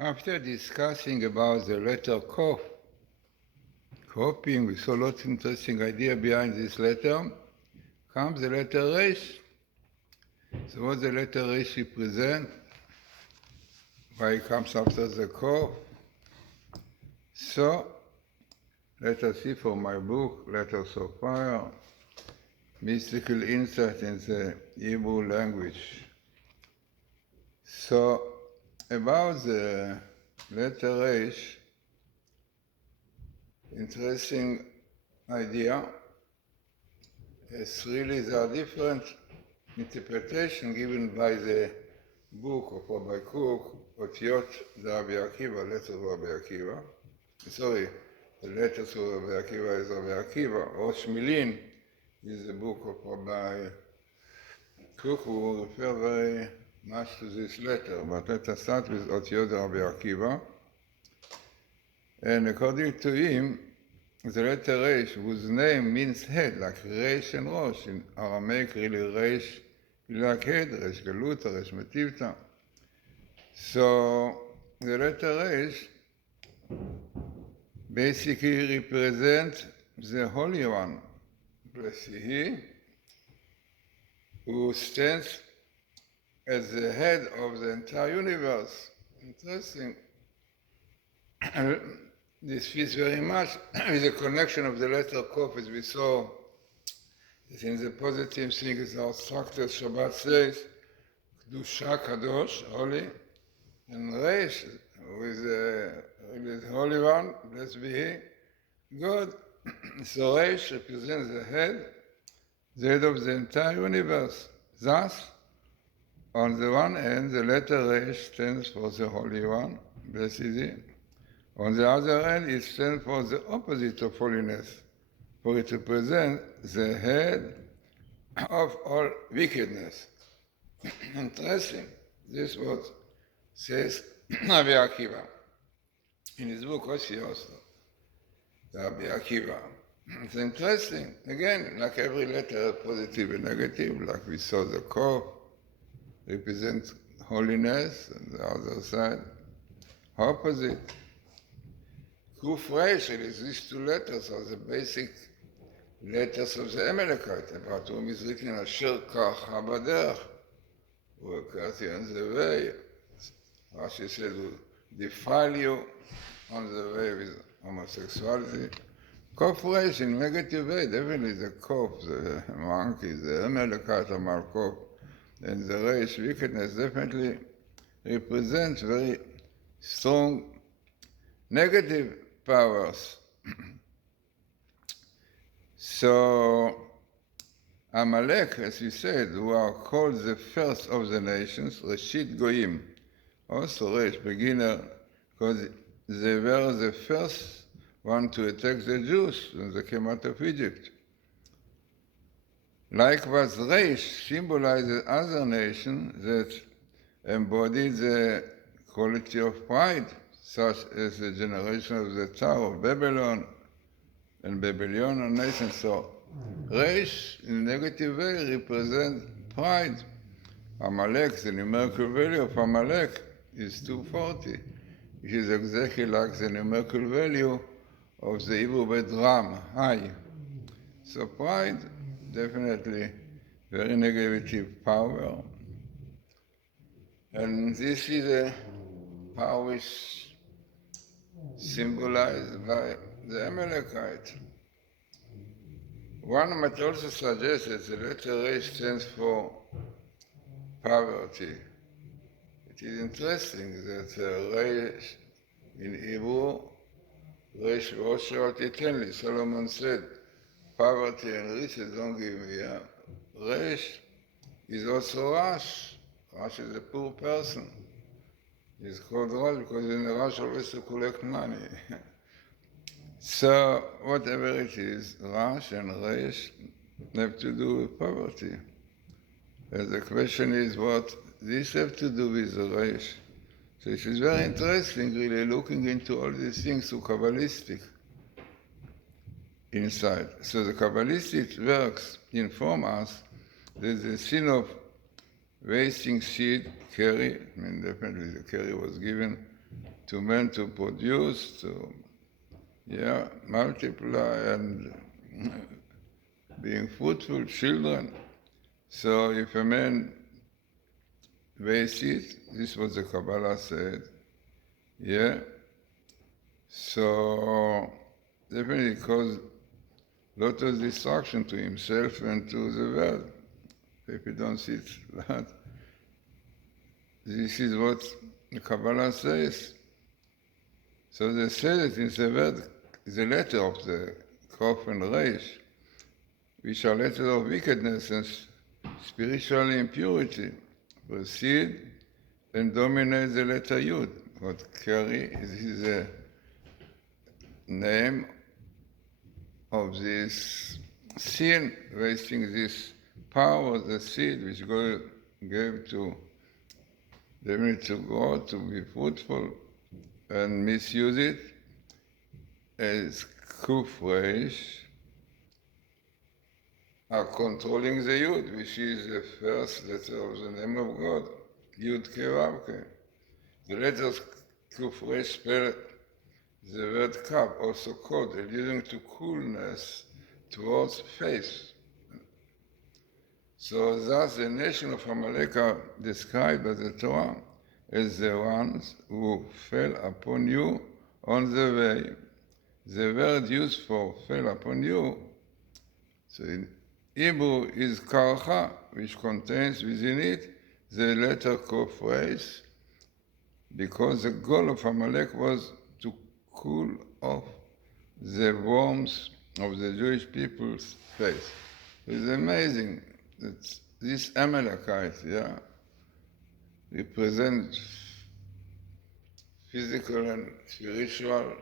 After discussing about the letter Kof, coping, we saw lots of interesting idea behind this letter, comes the letter Resh. So what the letter Resh represents, why it comes after the Kof. So, let us see from my book, Letters of Fire, Mystical Insight in the Hebrew Language. So, about the letter Resh, interesting idea. It's really there are different interpretations given by the book of Rabbi Kook, Otiot the Rabbi Akiva, Letters of Rabbi Akiva. Sorry, the Letters of Rabbi Akiva is Rabbi Akiva. Rosh Milin is the book of Rabbi Kook, who refer very much to this letter. But let us start with Otiot the Rabbi Akiva. And according to him, the letter Resh, whose name means head, like Resh and Rosh, in Aramaic really Resh, like head, Resh Galuta, Resh Matityahu. So the letter Resh basically represents the Holy One, blessed He, who stands as the head of the entire universe. Interesting. This fits very much with the connection of the letter Kof, as we saw that in the positive thing is our structure Shabbat says, Kedusha Kadosh, holy, and Resh, with the Holy One, blessed be He, God. So Resh represents the head of the entire universe. Thus, on the one hand, the letter Resh stands for the Holy One, blessed is He. On the other hand, it stands for the opposite of holiness, for it represents the head of all wickedness. Interesting. This is what says Rabbi Akiva in his book Osi also, Rabbi Akiva. It's interesting. Again, like every letter, positive and negative, like we saw the Kof represents holiness, and the other side, opposite. Kuf Resh, these two letters are the basic letters of the Amalekite, about whom is written Asher Kach HaBaderech, who occurs on the way. Rashi said, will defile you on the way with homosexuality. Kuf Resh, in negative way, definitely the Kof, the monkey, the Amalekite Amalkov, and the Resh, wickedness, definitely represents very strong negative powers. So, Amalek, as we said, who are called the first of the nations, Reshit Goyim, also Resh, beginner, because they were the first one to attack the Jews when they came out of Egypt. Likewise, Resh symbolizes other nations that embodied the quality of pride, such as the generation of the Tower of Babylon and Babylonian nations. So, Resh, in a negative way, represents pride. Amalek, the numerical value of Amalek is 240. It is exactly like the numerical value of the Hebrew word Ram, high. So pride, definitely very negative power. And this is a power which symbolized by the Amalekite. One might also suggest that the letter Resh stands for poverty. It is interesting that Resh in Hebrew, Resh Osher Titenli, Solomon said, poverty and riches don't give me. Resh is also Rash. Rash is a poor person. He's called Rash because in the Rash always to collect money. So whatever it is, Rash and Resh have to do with poverty. And the question is what this have to do with the Resh. So it is very interesting really looking into all these things through Kabbalistic insight. So the Kabbalistic works inform us that the sin of wasting seed, carry, I mean definitely the carry was given to man to produce, to multiply and being fruitful children. So if a man wastes it, this is what the Kabbalah said, so definitely cause lot of destruction to himself and to the world. If you don't see that, this is what the Kabbalah says. So they say that in the word, the letter of the Kof and Reish, which are letters of wickedness and spiritual impurity, proceed and dominate the letter Yud. What carry is the name of this sin, wasting this power, the seed which God gave to them to grow, to be fruitful, and misuse it as Kuf Reish are controlling the Yud, which is the first letter of the name of God, Yud Ke Vav Ke. The letters Kuf Reish spell the word Kaf, also called, alluding to coolness towards faith. So thus the nation of Amalek are described by the Torah as the ones who fell upon you on the way. The word used for fell upon you, so in Hebrew is karcha, which contains within it the letter Kof Reish, because the goal of Amalek was to cool off the warmth of the Jewish people's faith. It's amazing that these Amalekites, represent physical and spiritual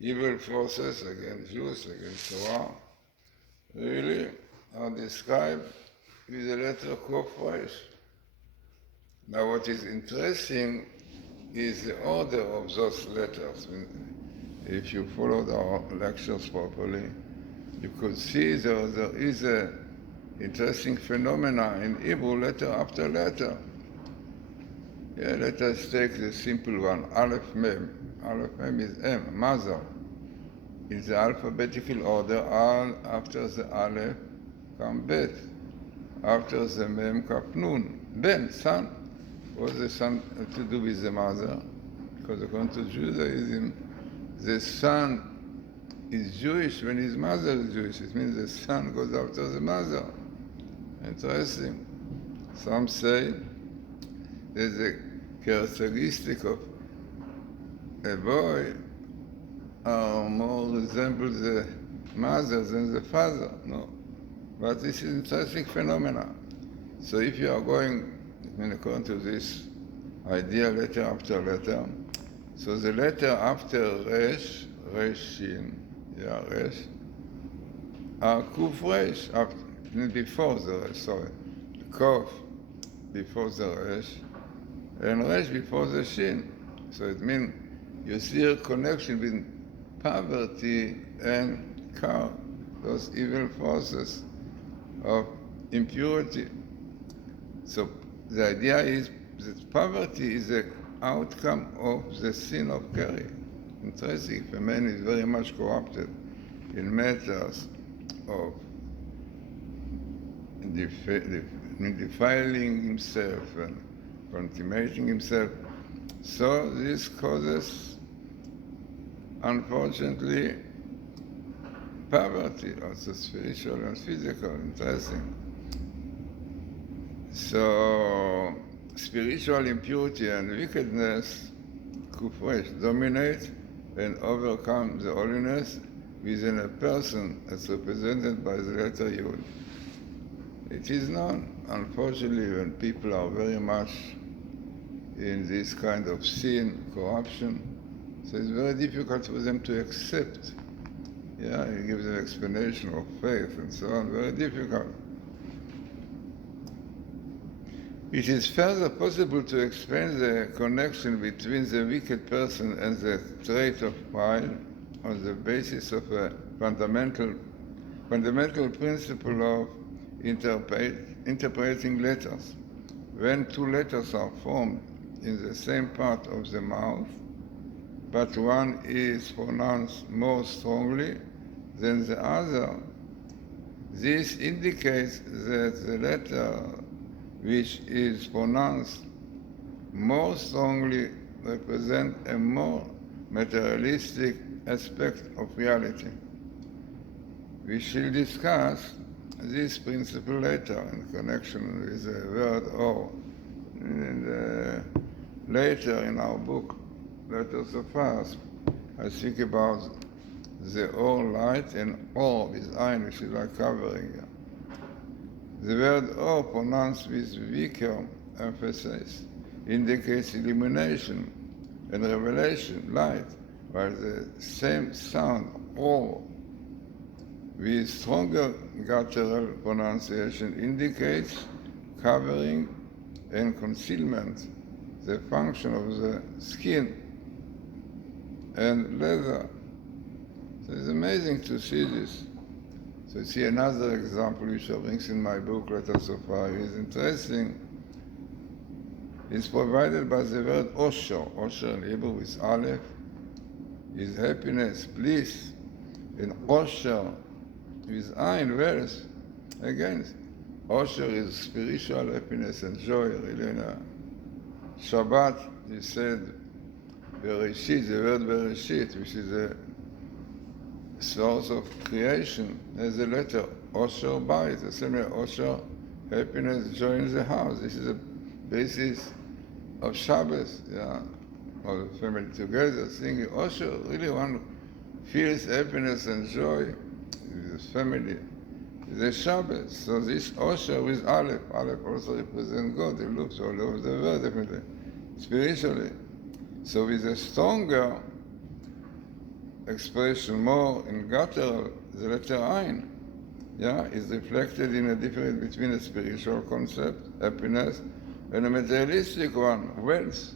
evil forces against Jews, against Torah, really are described with the letter Kof Reish. Now what is interesting is the order of those letters. If you followed our lectures properly, you could see there is a interesting phenomena in Hebrew, letter after letter. Let us take the simple one, Aleph Mem. Aleph Mem is M, mother. In the alphabetical order, after the Aleph come Bet. After the Mem come Nun. Ben, son. What does the son have to do with the mother? Because according to Judaism, the son is Jewish when his mother is Jewish. It means the son goes after the mother. Interesting. Some say there's a characteristic of a boy more resembles the mother than the father. No. But this is an interesting phenomena. So if you are going, according to this idea, letter after letter, so the letter after Resh, Reshin, Resh, are Kuf Resh, before the Resh, sorry. Kof before the Resh, and Resh before the Shin. So it means you see a connection between poverty and Kar, those evil forces of impurity. So the idea is that poverty is the outcome of the sin of Kari. Interesting, if a man is very much corrupted in matters of defiling himself and contaminating himself, so this causes, unfortunately, poverty, also spiritual and physical. Interesting. So spiritual impurity and wickedness, Kuf Reish, dominate and overcome the holiness within a person as represented by the letter Yud. It is known, unfortunately, when people are very much in this kind of sin, corruption, so it's very difficult for them to accept. He gives an explanation of faith and so on, very difficult. It is further possible to explain the connection between the wicked person and the trait of pride on the basis of a fundamental principle of interpreting letters. When two letters are formed in the same part of the mouth, but one is pronounced more strongly than the other. This indicates that the letter which is pronounced more strongly represents a more materialistic aspect of reality. We shall discuss this principle later in connection with the word or. And later in our book, Letters of Fast, I speak about the or light and or with ein, which is like covering. The word or, pronounced with weaker emphasis, indicates illumination and revelation, light, while the same sound, or, with stronger guttural pronunciation, indicates covering and concealment, the function of the skin and leather. So it's amazing to see this. So you see another example which I bring in my book, Letters of Fire, is interesting. It's provided by the word osher. Osher in Hebrew is aleph, is happiness, bliss. And osher with ein, wealth. Again, osher is spiritual happiness and joy, really. Shabbat, he said, Bereshit, the word Bereshit, which is a source of creation, has a letter, osher bayit, the same way osher, happiness, joy in the house. This is the basis of Shabbos, all the family together singing. Osher, really one feels happiness and joy with his family. The Shabbos. So this Osher with Aleph. Aleph also represents God. It looks all over the world, definitely, spiritually. So with a stronger expression, more in guttural, the letter ein, is reflected in a difference between a spiritual concept, happiness, and a materialistic one, wealth.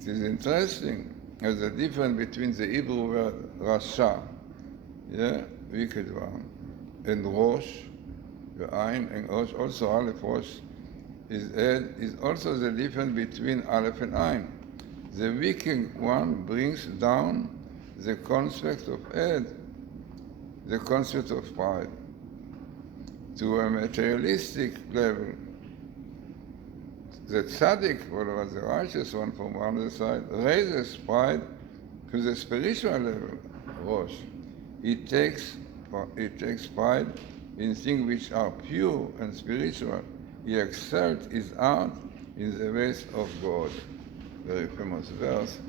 It is interesting. There's a difference between the Hebrew word rasha, wicked one, and Rosh, the Ein, and also Aleph, Rosh, is also the difference between Aleph and Ein. The wicked one brings down the concept of Ed, the concept of pride, to a materialistic level. The tzaddik, or the righteous one from one other side, raises pride to the spiritual level, Rosh. It takes pride in things which are pure and spiritual. He exalts his art in the ways of God. Very famous verse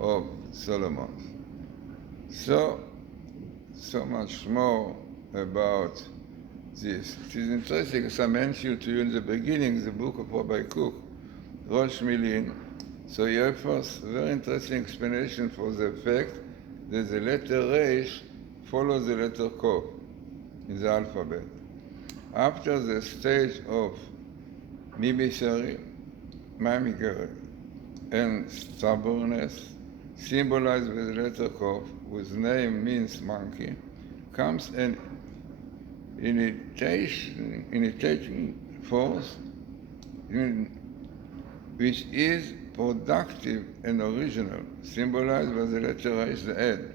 of Solomon. So much more about this. It is interesting, as I mentioned to you in the beginning, the book of Rabbi Cook, Rosh Milin. So he offers a very interesting explanation for the fact that the letter Resh follows the letter Kof in the alphabet. After the stage of mimicry, and stubbornness, symbolized with the letter Kof, whose name means monkey, comes an initiating force which is productive and original, symbolized by the letter Resh, the Ed.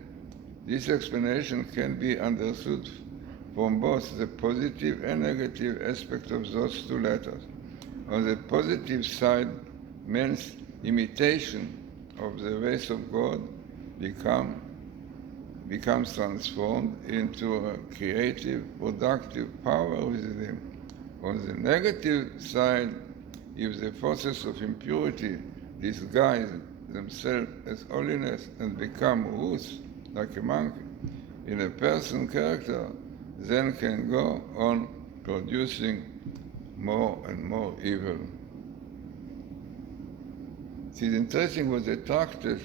This explanation can be understood from both the positive and negative aspect of those two letters. On the positive side, man's imitation of the ways of God becomes transformed into a creative, productive power within him. On the negative side, if the forces of impurity disguise themselves as holiness and become roots, like a monkey, in a person's character, then can go on producing more and more evil. It is interesting what the tractate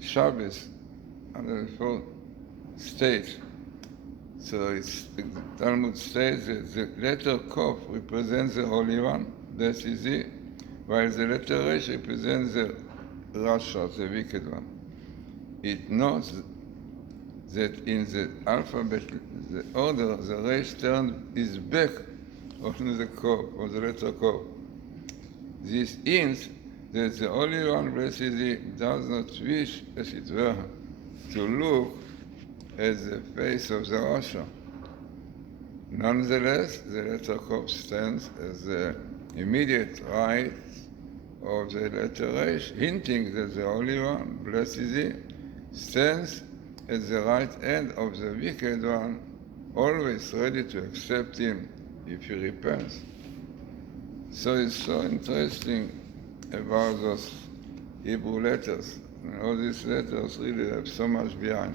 Shabbos under the fourth states. So the Talmud states that the letter Kof represents the Holy One, that is it, while the letter Resh represents the Rasha, the wicked one. It notes that in the alphabet, the order, the Resh turned his back on the Kof, on the letter Kof. This hints that the Holy One, blessed He, does not wish, as it were, to look at the face of the Rasha. Nonetheless, the letter Kov stands as the immediate right of the letter Resh, hinting that the Holy One, blessed He, stands at the right end of the wicked one, always ready to accept him if he repents. So it's so interesting about those Hebrew letters. And all these letters really have so much behind.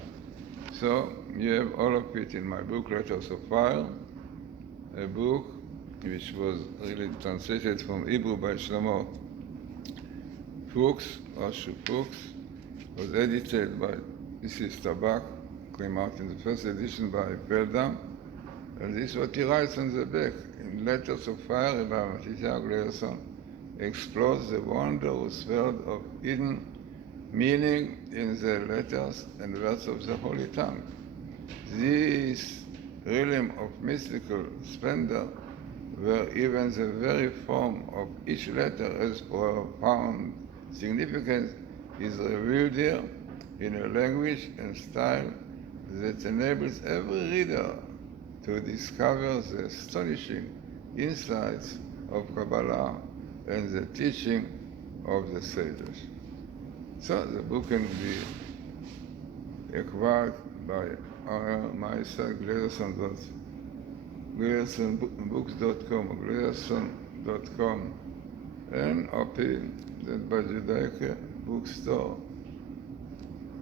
So you have all of it in my book, Letters of Fire, a book which was really translated from Hebrew by Shlomo Fuchs, Rashu Fuchs, was edited by Mrs. Tabak, came out in the first edition by Feldam, and this is what he writes on the back. In Letters of Fire, about Matityahu Glazerson explores the wondrous world of hidden meaning in the letters and words of the Holy Tongue. This realm of mystical splendor, where even the very form of each letter has profound significance, is revealed here in a language and style that enables every reader to discover the astonishing insights of Kabbalah and the teaching of the sages. So the book can be acquired by my site, GlazersonBooks.com or Glazerson.com, and open that by Judaica bookstore,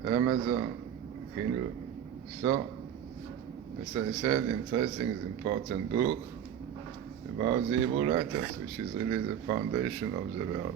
Amazon, Kindle. So, as I said, interesting is important book about the Hebrew letters, which is really the foundation of the world.